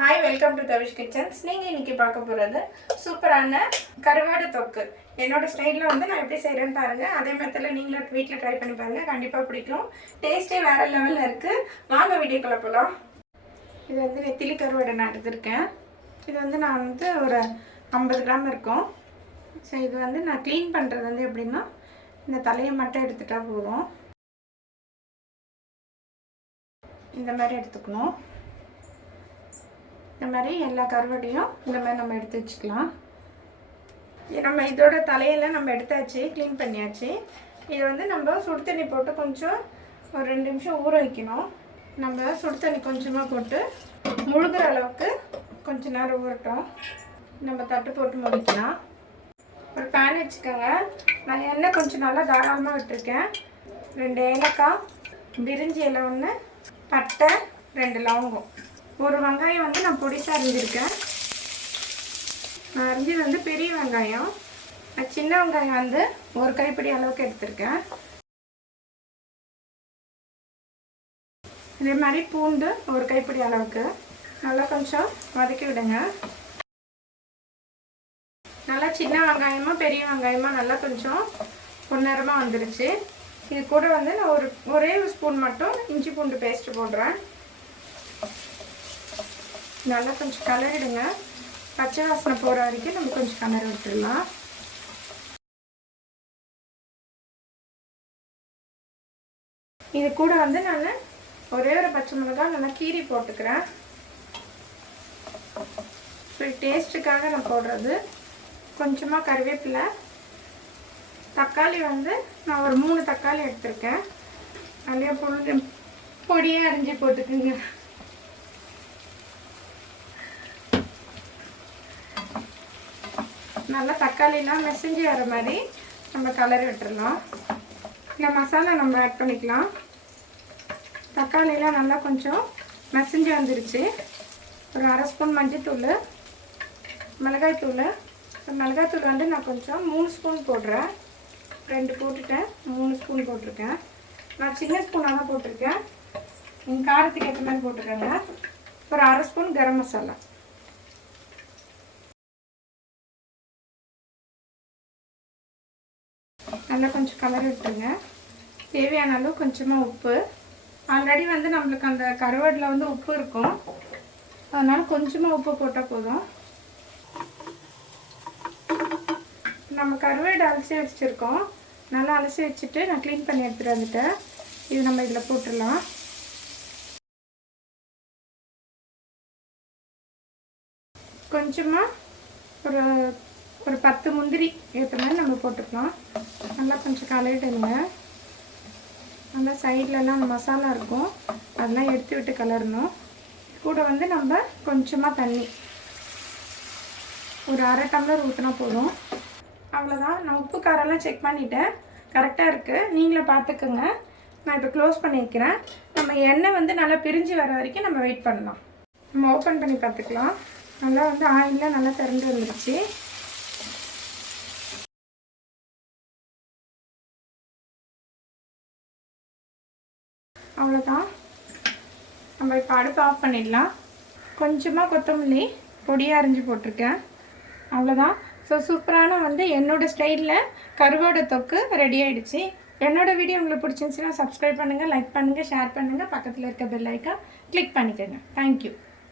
Hi, welcome to Tavish kitchens. நீங்கள் இன்றைக்கி பார்க்க போகிறது சூப்பரான கருவாடு தொக்கு. என்னோட ஸ்டைலில் வந்து நான் எப்படி செய்கிறேன்னு பாருங்கள். அதே மெத்தடில் நீங்களும் வீட்டில் ட்ரை பண்ணி பாருங்கள், கண்டிப்பாக பிடிக்கும். டேஸ்ட்டே வேறு லெவலில் இருக்குது. வாங்க வீடியோக்குள்ளே போகலாம். இது வந்து நெத்திலி கருவாடை நான் எடுத்திருக்கேன். இது வந்து நான் வந்து ஒரு 50 கிராம் இருக்கும். ஸோ இது வந்து நான் க்ளீன் பண்ணுறது வந்து எப்படின்னா, இந்த தலையை மட்டும் எடுத்துட்டா போதும். இந்த மாதிரி எடுத்துக்கணும். இந்த மாதிரி எல்லா கருவாடையும் இந்த மாதிரி நம்ம எடுத்து வச்சுக்கலாம். நம்ம இதோட தலையில் நம்ம எடுத்தாச்சு, க்ளீன் பண்ணியாச்சு. இதை வந்து நம்ம சுடு தண்ணி போட்டு கொஞ்சம் ஒரு 2 நிமிஷம் ஊற வைக்கணும். நம்ம சுடு தண்ணி கொஞ்சமாக போட்டு முழுகிற அளவுக்கு கொஞ்சம் நேரம் ஊறட்டும். நம்ம தட்டு போட்டு முடிக்கலாம். ஒரு பேன் வச்சுக்கோங்க. நான் எண்ணெய் கொஞ்சம் நல்லா தாராளமாக விட்டுருக்கேன். 2 ஏலக்காய், பிரிஞ்சி இலை 1, பட்டை, 2 லவங்கம், ஒரு வெங்காயம் வந்து நான் பொடிசாக அரிஞ்சிருக்கேன். நான் அரிஞ்சு வந்து பெரிய வெங்காயம், சின்ன வெங்காயம் வந்து ஒரு கைப்பிடி அளவுக்கு எடுத்திருக்கேன். இதே மாதிரி பூண்டு ஒரு கைப்பிடி அளவுக்கு நல்லா கொஞ்சம் வதக்கி விடுங்க. நல்லா சின்ன வெங்காயமாக பெரிய வெங்காயமாக நல்லா கொஞ்சம் பொன்னிறமாக வந்துருச்சு. இது கூட வந்து நான் ஒரே ஸ்பூன் மட்டும் இஞ்சி பூண்டு பேஸ்ட்டு போடுறேன். நல்லா கொஞ்சம் கலரிடுங்க. பச்சை வாசனை போகிற வரைக்கும் நம்ம கொஞ்சம் கலரி விட்டுடலாம். இது கூட வந்து நான் ஒரே ஒரு பச்சை மிளகாய் நல்லா கீரி போட்டுக்கிறேன். டேஸ்ட்டுக்காக நான் போடுறது. கொஞ்சமாக கருவேப்பிலை, தக்காளி வந்து நான் ஒரு 3 தக்காளி எடுத்திருக்கேன். நிறைய பொடியாக அரிஞ்சு போட்டுக்குங்க. நல்லா தக்காளிலாம் மெசஞ்சு வர மாதிரி நம்ம கலரி விட்டுடலாம். இந்த மசாலா நம்ம ஆட் பண்ணிக்கலாம். தக்காளிலாம் நல்லா கொஞ்சம் மெசஞ்சு வந்துருச்சு. ஒரு 1/2 ஸ்பூன் மஞ்சத்தூள், மிளகாய்த்தூள். மிளகாய்த்தூள் வந்து நான் கொஞ்சம் 3 ஸ்பூன் போடுறேன். 2 போட்டுட்டேன், 3 ஸ்பூன் போட்டிருக்கேன். நான் சின்ன ஸ்பூனாக தான் போட்டிருக்கேன். நீங்கள் காரத்துக்கு ஏற்ற மாதிரி போட்டுருக்கேங்க. ஒரு 1/2 ஸ்பூன் கரம் மசாலா. நல்லா கொஞ்சம் கலர் விட்டுருங்க. தேவையான அளவு கொஞ்சமாக உப்பு. ஆல்ரெடி வந்து நம்மளுக்கு அந்த கருவாடில் வந்து உப்பு இருக்கும், அதனால் கொஞ்சமாக உப்பு போட்டால் போதும். நம்ம கருவாடு அலசி வச்சுருக்கோம். நல்லா அலசி வச்சுட்டு நான் க்ளீன் பண்ணி எடுத்துகிட்டு வந்துட்டேன். இது நம்ம இதில் போட்டுடலாம். கொஞ்சமாக ஒரு 10 முந்திரி ஏற்ற மாதிரி நம்ம போட்டுக்கலாம். நல்லா கொஞ்சம் கலரிடுங்க. நல்லா சைட்லலாம் அந்த மசாலா இருக்கும், அதெல்லாம் எடுத்து விட்டு கலரணும். கூட வந்து நம்ம கொஞ்சமாக தண்ணி ஒரு 1/2 டம்ளர் ஊற்றினா போதும். அவ்வளோதான். நான் உப்பு காரெல்லாம் செக் பண்ணிவிட்டேன், கரெக்டாக இருக்குது. நீங்களே பார்த்துக்குங்க. நான் இப்போ க்ளோஸ் பண்ணி வைக்கிறேன். நம்ம எண்ணெய் வந்து நல்லா பிரிஞ்சு வர வரைக்கும் நம்ம வெயிட் பண்ணலாம். நம்ம ஓப்பன் பண்ணி பார்த்துக்கலாம். நல்லா வந்து ஆயிலில் நல்லா திறந்து வந்துருச்சு. அவ்வளோதான். நம்ம இப்போ அடுப்பு ஆஃப் பண்ணிடலாம். கொஞ்சமாக கொத்தமல்லி பொடியாக அரிஞ்சு போட்டிருக்கேன். அவ்வளோதான். ஸோ சூப்பரான வந்து என்னோடய ஸ்டைலில் கருவாடு தொக்கு ரெடி ஆகிடுச்சு. என்னோடய வீடியோ உங்களுக்கு பிடிச்சிருந்துச்சுன்னா சப்ஸ்கிரைப் பண்ணுங்கள், லைக் பண்ணுங்கள், ஷேர் பண்ணுங்கள். பக்கத்தில் இருக்க பெல் ஐக்கான் கிளிக் பண்ணிக்கோங்க. தேங்க்யூ.